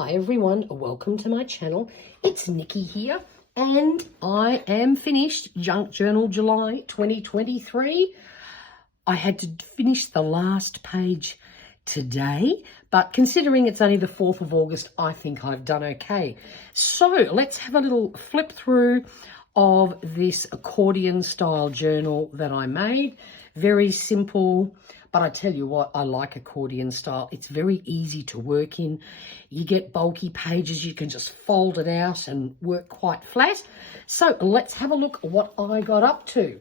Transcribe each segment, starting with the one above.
Hi everyone, welcome to my channel. It's Nikki here and I am finished Junk Journal July 2023. I had to finish the last page today, but considering it's only the 4th of August, I think I've done okay. So let's have a little flip through of this accordion style journal that I made. Very simple, but I tell you what, I like accordion style. It's very easy to work in. You get bulky pages, you can just fold it out and work quite flat. So let's have a look at what I got up to.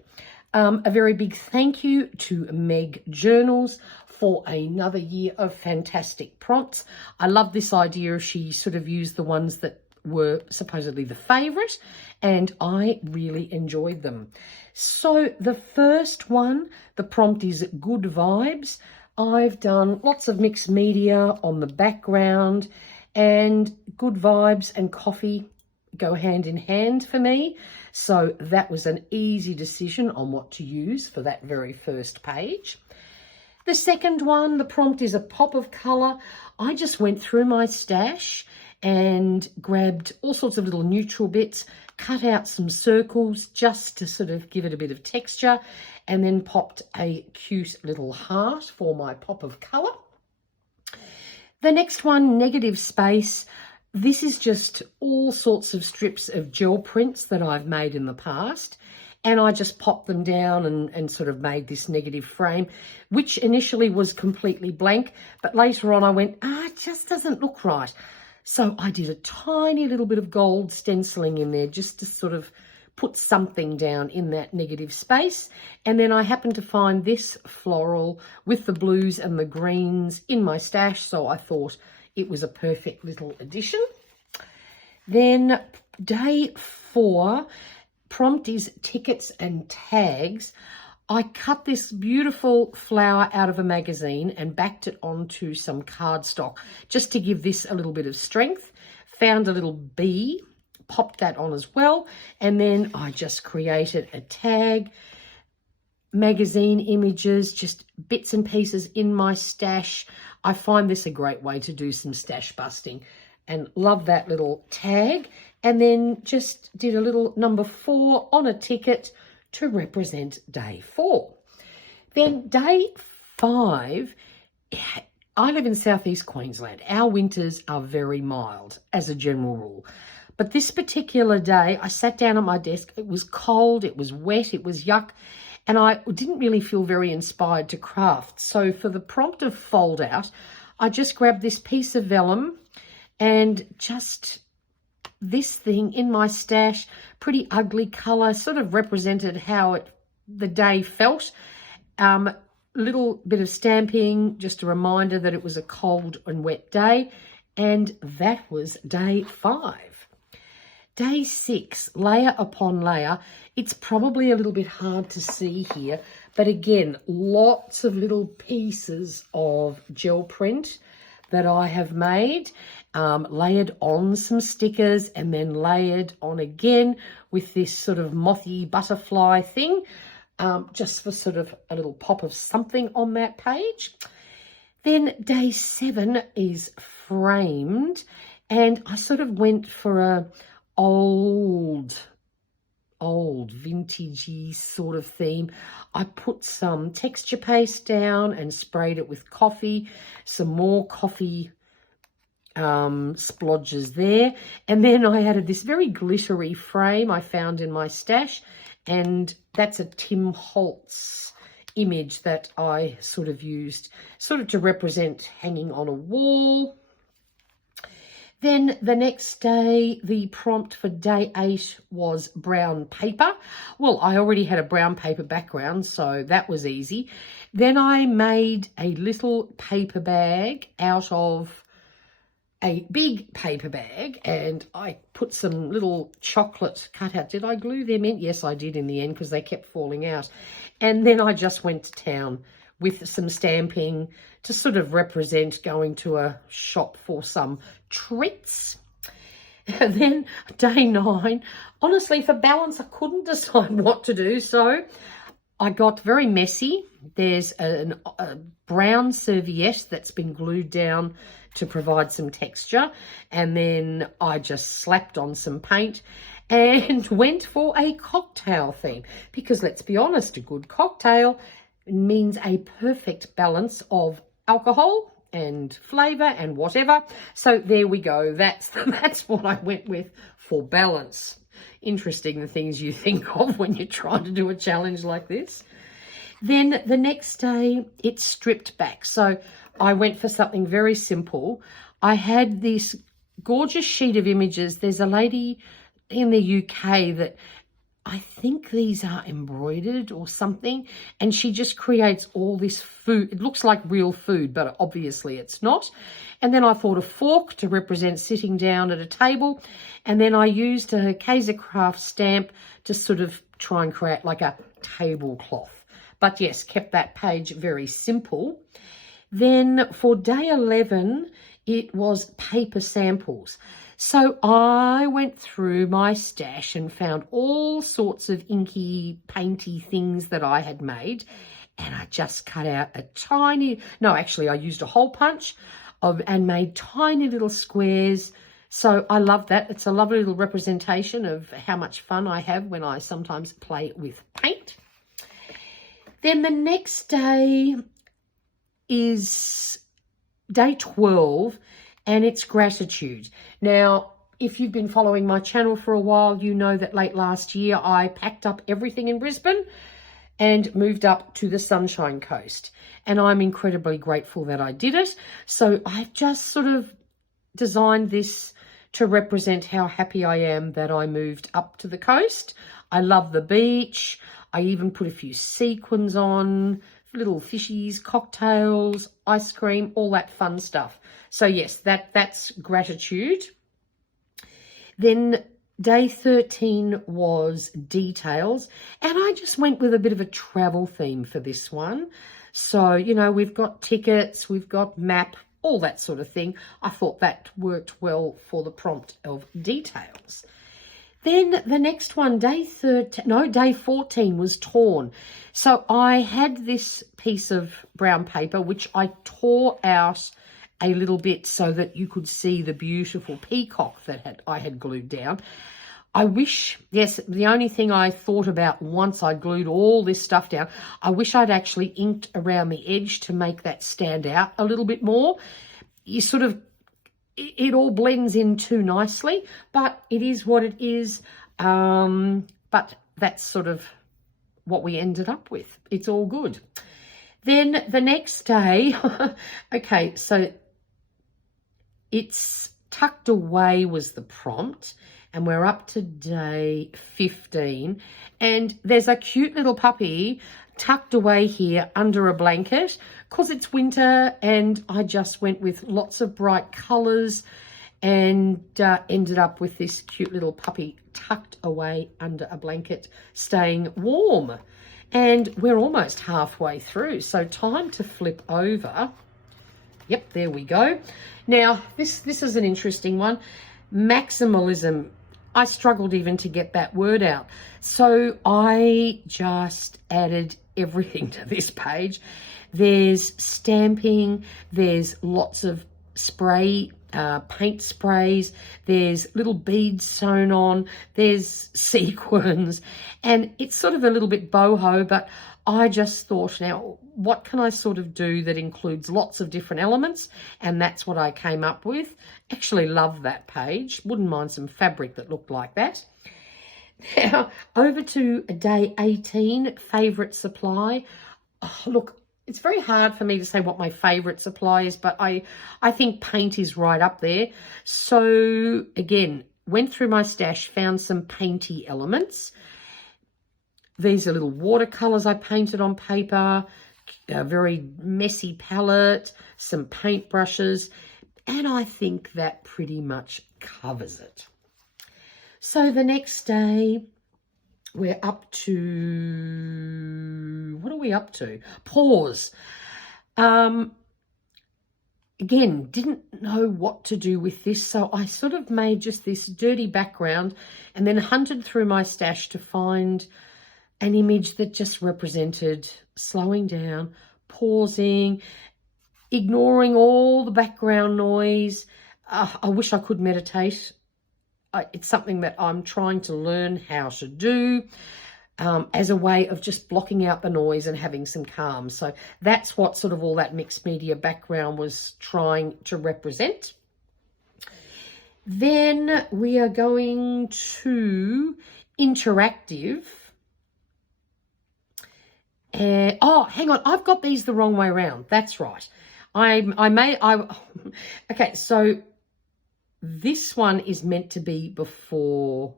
A very big thank you to Meg Journals for another year of fantastic prompts. I love this idea. She sort of used the ones that were supposedly the favourite, and I really enjoyed them. So the first one, the prompt is good vibes. I've done lots of mixed media on the background, and good vibes and coffee go hand in hand for me. So that was an easy decision on what to use for that very first page. The second one, the prompt is a pop of colour. I just went through my stash and grabbed all sorts of little neutral bits, cut out some circles just to sort of give it a bit of texture, and then popped a cute little heart for my pop of colour. The next one, negative space. This is just all sorts of strips of gel prints that I've made in the past, and I just popped them down and sort of made this negative frame, which initially was completely blank, but later on I went, it just doesn't look right. So I did a tiny little bit of gold stenciling in there just to sort of put something down in that negative space. And then I happened to find this floral with the blues and the greens in my stash, so I thought it was a perfect little addition. Then day 4, prompt is tickets and tags. I cut this beautiful flower out of a magazine and backed it onto some cardstock just to give this a little bit of strength. Found a little bee, popped that on as well, and then I just created a tag, magazine images, just bits and pieces in my stash. I find this a great way to do some stash busting and love that little tag. And then just did a little number 4 on a ticket to represent day 4. Then day 5, I live in southeast Queensland. Our winters are very mild as a general rule. But this particular day, I sat down at my desk. It was cold, it was wet, it was yuck, and I didn't really feel very inspired to craft. So for the prompt of fold out, I just grabbed this piece of vellum and just this thing in my stash, pretty ugly colour, sort of represented how the day felt. Little bit of stamping, just a reminder that it was a cold and wet day, and that was day 5. Day 6, layer upon layer. It's probably a little bit hard to see here, but again, lots of little pieces of gel print that I have made, layered on some stickers and then layered on again with this sort of mothy butterfly thing, just for sort of a little pop of something on that page. Then day 7 is framed, and I sort of went for a old vintagey sort of theme. I put some texture paste down and sprayed it with coffee, some more coffee splodges there, and then I added this very glittery frame I found in my stash, and that's a Tim Holtz image that I sort of used sort of to represent hanging on a wall. Then the next day, the prompt for day 8 was brown paper. Well, I already had a brown paper background, so that was easy. Then I made a little paper bag out of a big paper bag, and I put some little chocolate cutouts. Did I glue them in? Yes, I did in the end, because they kept falling out. And then I just went to town with some stamping to sort of represent going to a shop for some treats. And then day 9, honestly, for balance, I couldn't decide what to do. So I got very messy. There's a brown serviette that's been glued down to provide some texture. And then I just slapped on some paint and went for a cocktail theme. Because let's be honest, a good cocktail means a perfect balance of alcohol and flavour and whatever. So there we go. That's what I went with for balance. Interesting, the things you think of when you're trying to do a challenge like this. Then the next day, it stripped back. So I went for something very simple. I had this gorgeous sheet of images. There's a lady in the UK that I think these are embroidered or something, and she just creates all this food. It looks like real food, but obviously it's not. And then I thought a fork to represent sitting down at a table, and then I used a Craft stamp to sort of try and create like a tablecloth. But yes, kept that page very simple. Then for day 11, it was paper samples. So I went through my stash and found all sorts of inky, painty things that I had made. And I just cut out a tiny, no, actually I used a hole punch and made tiny little squares. So I love that. It's a lovely little representation of how much fun I have when I sometimes play with paint. Then the next day is day 12. And it's gratitude. Now, if you've been following my channel for a while, you know that late last year I packed up everything in Brisbane and moved up to the Sunshine Coast. And I'm incredibly grateful that I did it. So I've just sort of designed this to represent how happy I am that I moved up to the coast. I love the beach. I even put a few sequins on, little fishies, cocktails, ice cream, all that fun stuff. So yes, that's gratitude. Then day 13 was details, and I just went with a bit of a travel theme for this one. So, you know, we've got tickets, we've got map, all that sort of thing. I thought that worked well for the prompt of details. Then the next one, day 14 was torn. So I had this piece of brown paper, which I tore out a little bit so that you could see the beautiful peacock that I had glued down. I wish, yes, the only thing I thought about once I glued all this stuff down, I wish I'd actually inked around the edge to make that stand out a little bit more. You sort of, it all blends in too nicely, but it is what it is. But that's sort of what we ended up with. It's all good. Then the next day, okay, so it's tucked away was the prompt, and we're up to day 15, and there's a cute little puppy tucked away here under a blanket because it's winter, and I just went with lots of bright colours and ended up with this cute little puppy tucked away under a blanket, staying warm. And we're almost halfway through, so time to flip over. Yep, there we go. Now, this is an interesting one. Maximalism. I struggled even to get that word out. So I just added everything to this page. There's stamping, there's lots of spray, paint sprays, there's little beads sewn on, there's sequins, and it's sort of a little bit boho, but I just thought, now, what can I sort of do that includes lots of different elements? And that's what I came up with. Actually love that page. Wouldn't mind some fabric that looked like that. Now, over to day 18, favourite supply. Oh, look, it's very hard for me to say what my favourite supply is, but I think paint is right up there. So, again, went through my stash, found some painty elements. These are little watercolours I painted on paper, a very messy palette, some paintbrushes, and I think that pretty much covers it. So the next day, we're up to, what are we up to? Pause. Again, didn't know what to do with this, so I sort of made just this dirty background and then hunted through my stash to find an image that just represented slowing down, pausing, ignoring all the background noise. I wish I could meditate. It's something that I'm trying to learn how to do as a way of just blocking out the noise and having some calm. So that's what sort of all that mixed media background was trying to represent. Then we are going to interactive. Oh, hang on. I've got these the wrong way around. That's right. Okay, so this one is meant to be before.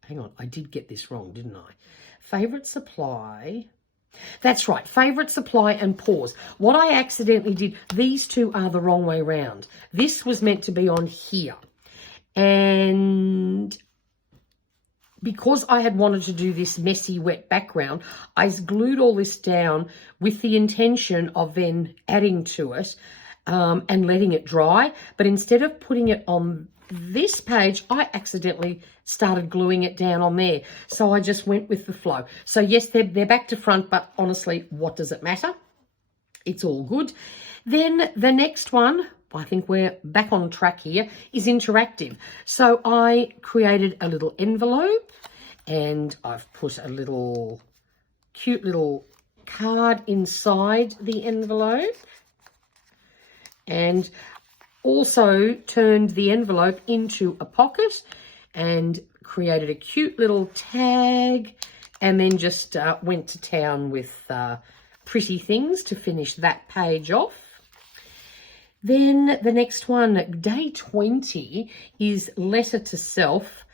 Hang on, I did get this wrong, didn't I? Favorite supply. That's right, favorite supply and pause. What I accidentally did, these two are the wrong way around. This was meant to be on here. And because I had wanted to do this messy, wet background, I glued all this down with the intention of then adding to it and letting it dry. But instead of putting it on this page, I accidentally started gluing it down on there. So I just went with the flow. So yes, they're back to front, but honestly, what does it matter? It's all good. Then the next one, I think we're back on track here, is interactive. So I created a little envelope and I've put a little cute little card inside the envelope and also turned the envelope into a pocket and created a cute little tag and then just went to town with pretty things to finish that page off. Then the next one, day 20, is letter to self.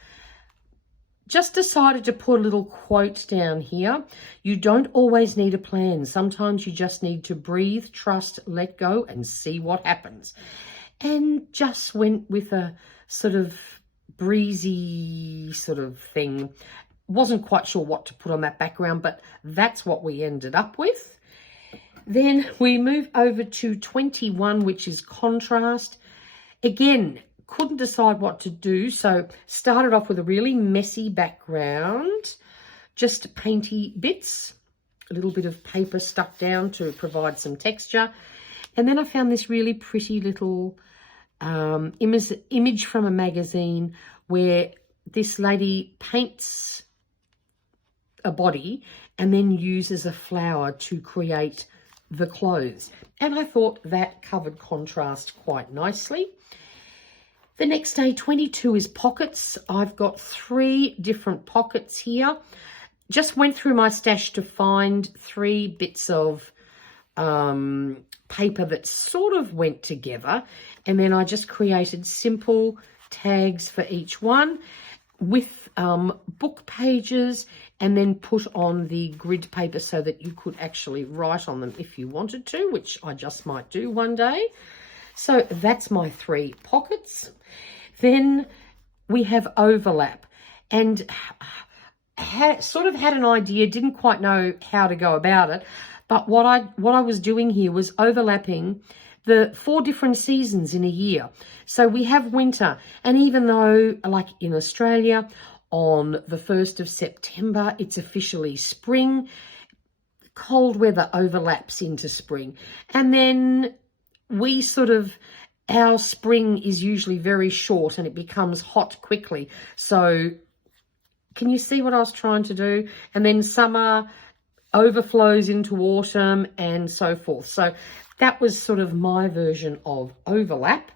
Just decided to put a little quote down here. You don't always need a plan. Sometimes you just need to breathe, trust, let go, and see what happens. And just went with a sort of breezy sort of thing. Wasn't quite sure what to put on that background, but that's what we ended up with. Then we move over to 21, which is contrast. Again, couldn't decide what to do, so started off with a really messy background, just painty bits, a little bit of paper stuck down to provide some texture. And then I found this really pretty little image from a magazine where this lady paints a body and then uses a flower to create the clothes. And I thought that covered contrast quite nicely. The next day, 22, is pockets. I've got 3 different pockets here. Just went through my stash to find 3 bits of paper that sort of went together. And then I just created simple tags for each one with book pages and then put on the grid paper so that you could actually write on them if you wanted to, which I just might do one day. So that's my 3 pockets. Then we have overlap, and sort of had an idea, didn't quite know how to go about it. But what I was doing here was overlapping the 4 different seasons in a year. So we have winter, and even though, like in Australia, on the 1st of September, it's officially spring, cold weather overlaps into spring. And then we sort of, our spring is usually very short and it becomes hot quickly. So can you see what I was trying to do? And then summer overflows into autumn and so forth. So that was sort of my version of overlap.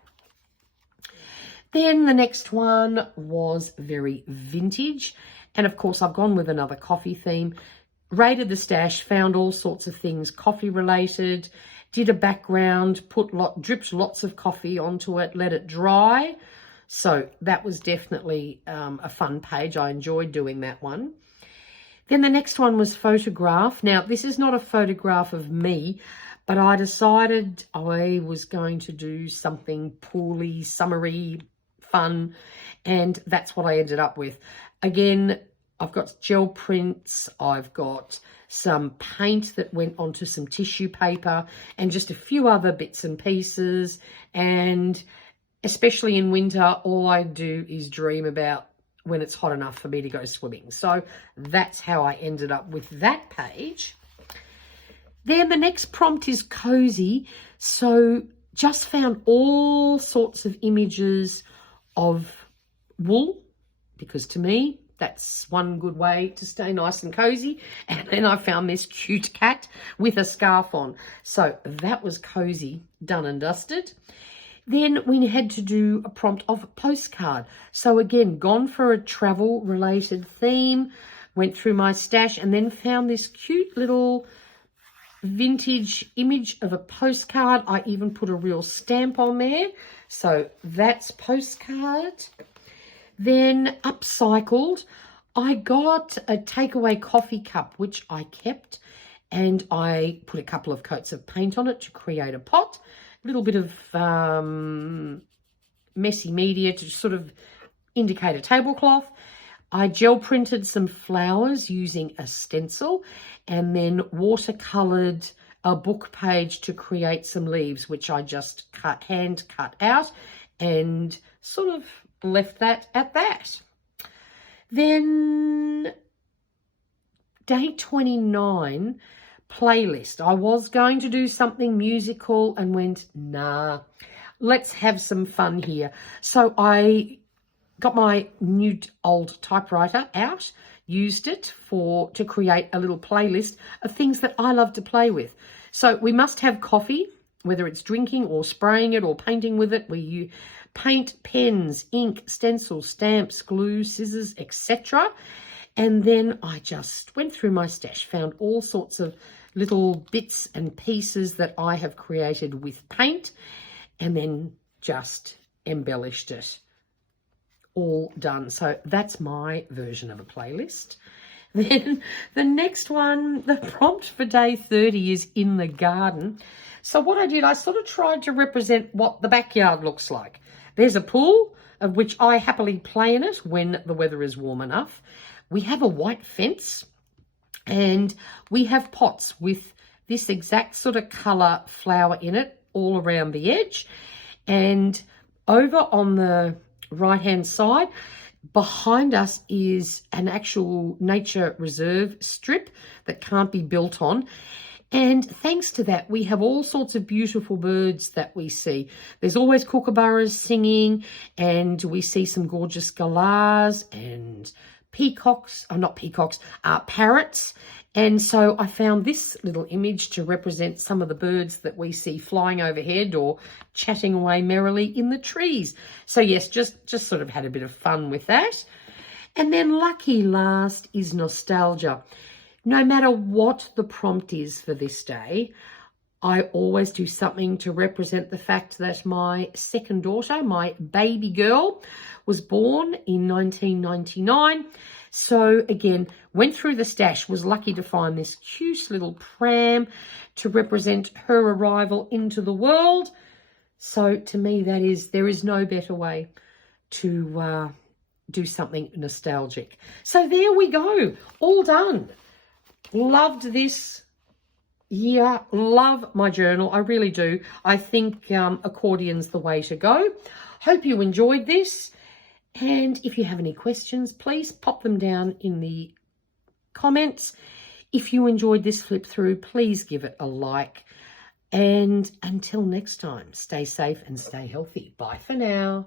Then the next one was very vintage. And of course, I've gone with another coffee theme. Raided the stash, found all sorts of things coffee related, did a background, dripped lots of coffee onto it, let it dry. So that was definitely a fun page. I enjoyed doing that one. Then the next one was photograph. Now, this is not a photograph of me, but I decided I was going to do something poolly, summery, fun, and that's what I ended up with. Again, I've got gel prints, I've got some paint that went onto some tissue paper and just a few other bits and pieces. And especially in winter, all I do is dream about when it's hot enough for me to go swimming. So that's how I ended up with that page. Then the next prompt is cozy. So just found all sorts of images of wool, because to me, that's one good way to stay nice and cozy. And then I found this cute cat with a scarf on. So that was cozy, done and dusted. Then we had to do a prompt of a postcard. So again, gone for a travel related theme, went through my stash and then found this cute little vintage image of a postcard. I even put a real stamp on there. So that's postcard. Then upcycled, I got a takeaway coffee cup, which I kept, and I put a couple of coats of paint on it to create a pot. A little bit of messy media to sort of indicate a tablecloth. I gel printed some flowers using a stencil and then watercoloured a book page to create some leaves, which I just hand cut out and sort of left that at that. Then day 29, playlist. I was going to do something musical and went, nah, let's have some fun here. So I got my new old typewriter out, used it to create a little playlist of things that I love to play with. So we must have coffee, whether it's drinking or spraying it or painting with it. We paint, pens, ink, stencils, stamps, glue, scissors, etc. And then I just went through my stash, found all sorts of little bits and pieces that I have created with paint, and then just embellished it. All done. So that's my version of a playlist. Then the next one, the prompt for day 30 is in the garden. So what I did, I sort of tried to represent what the backyard looks like. There's a pool, of which I happily play in it when the weather is warm enough. We have a white fence and we have pots with this exact sort of colour flower in it all around the edge. And over on the right-hand side, behind us is an actual nature reserve strip that can't be built on. And thanks to that, we have all sorts of beautiful birds that we see. There's always kookaburras singing, and we see some gorgeous galahs and peacocks, parrots. And so I found this little image to represent some of the birds that we see flying overhead or chatting away merrily in the trees. So yes, just sort of had a bit of fun with that. And then lucky last is nostalgia. No matter what the prompt is for this day, I always do something to represent the fact that my second daughter, my baby girl, was born in 1999. So again, went through the stash, was lucky to find this cute little pram to represent her arrival into the world. So to me, there is no better way to do something nostalgic. So there we go, all done. Loved this year, love my journal, I really do. I think accordion's the way to go. Hope you enjoyed this. And if you have any questions, please pop them down in the comments. If you enjoyed this flip through, please give it a like. And until next time, stay safe and stay healthy. Bye for now.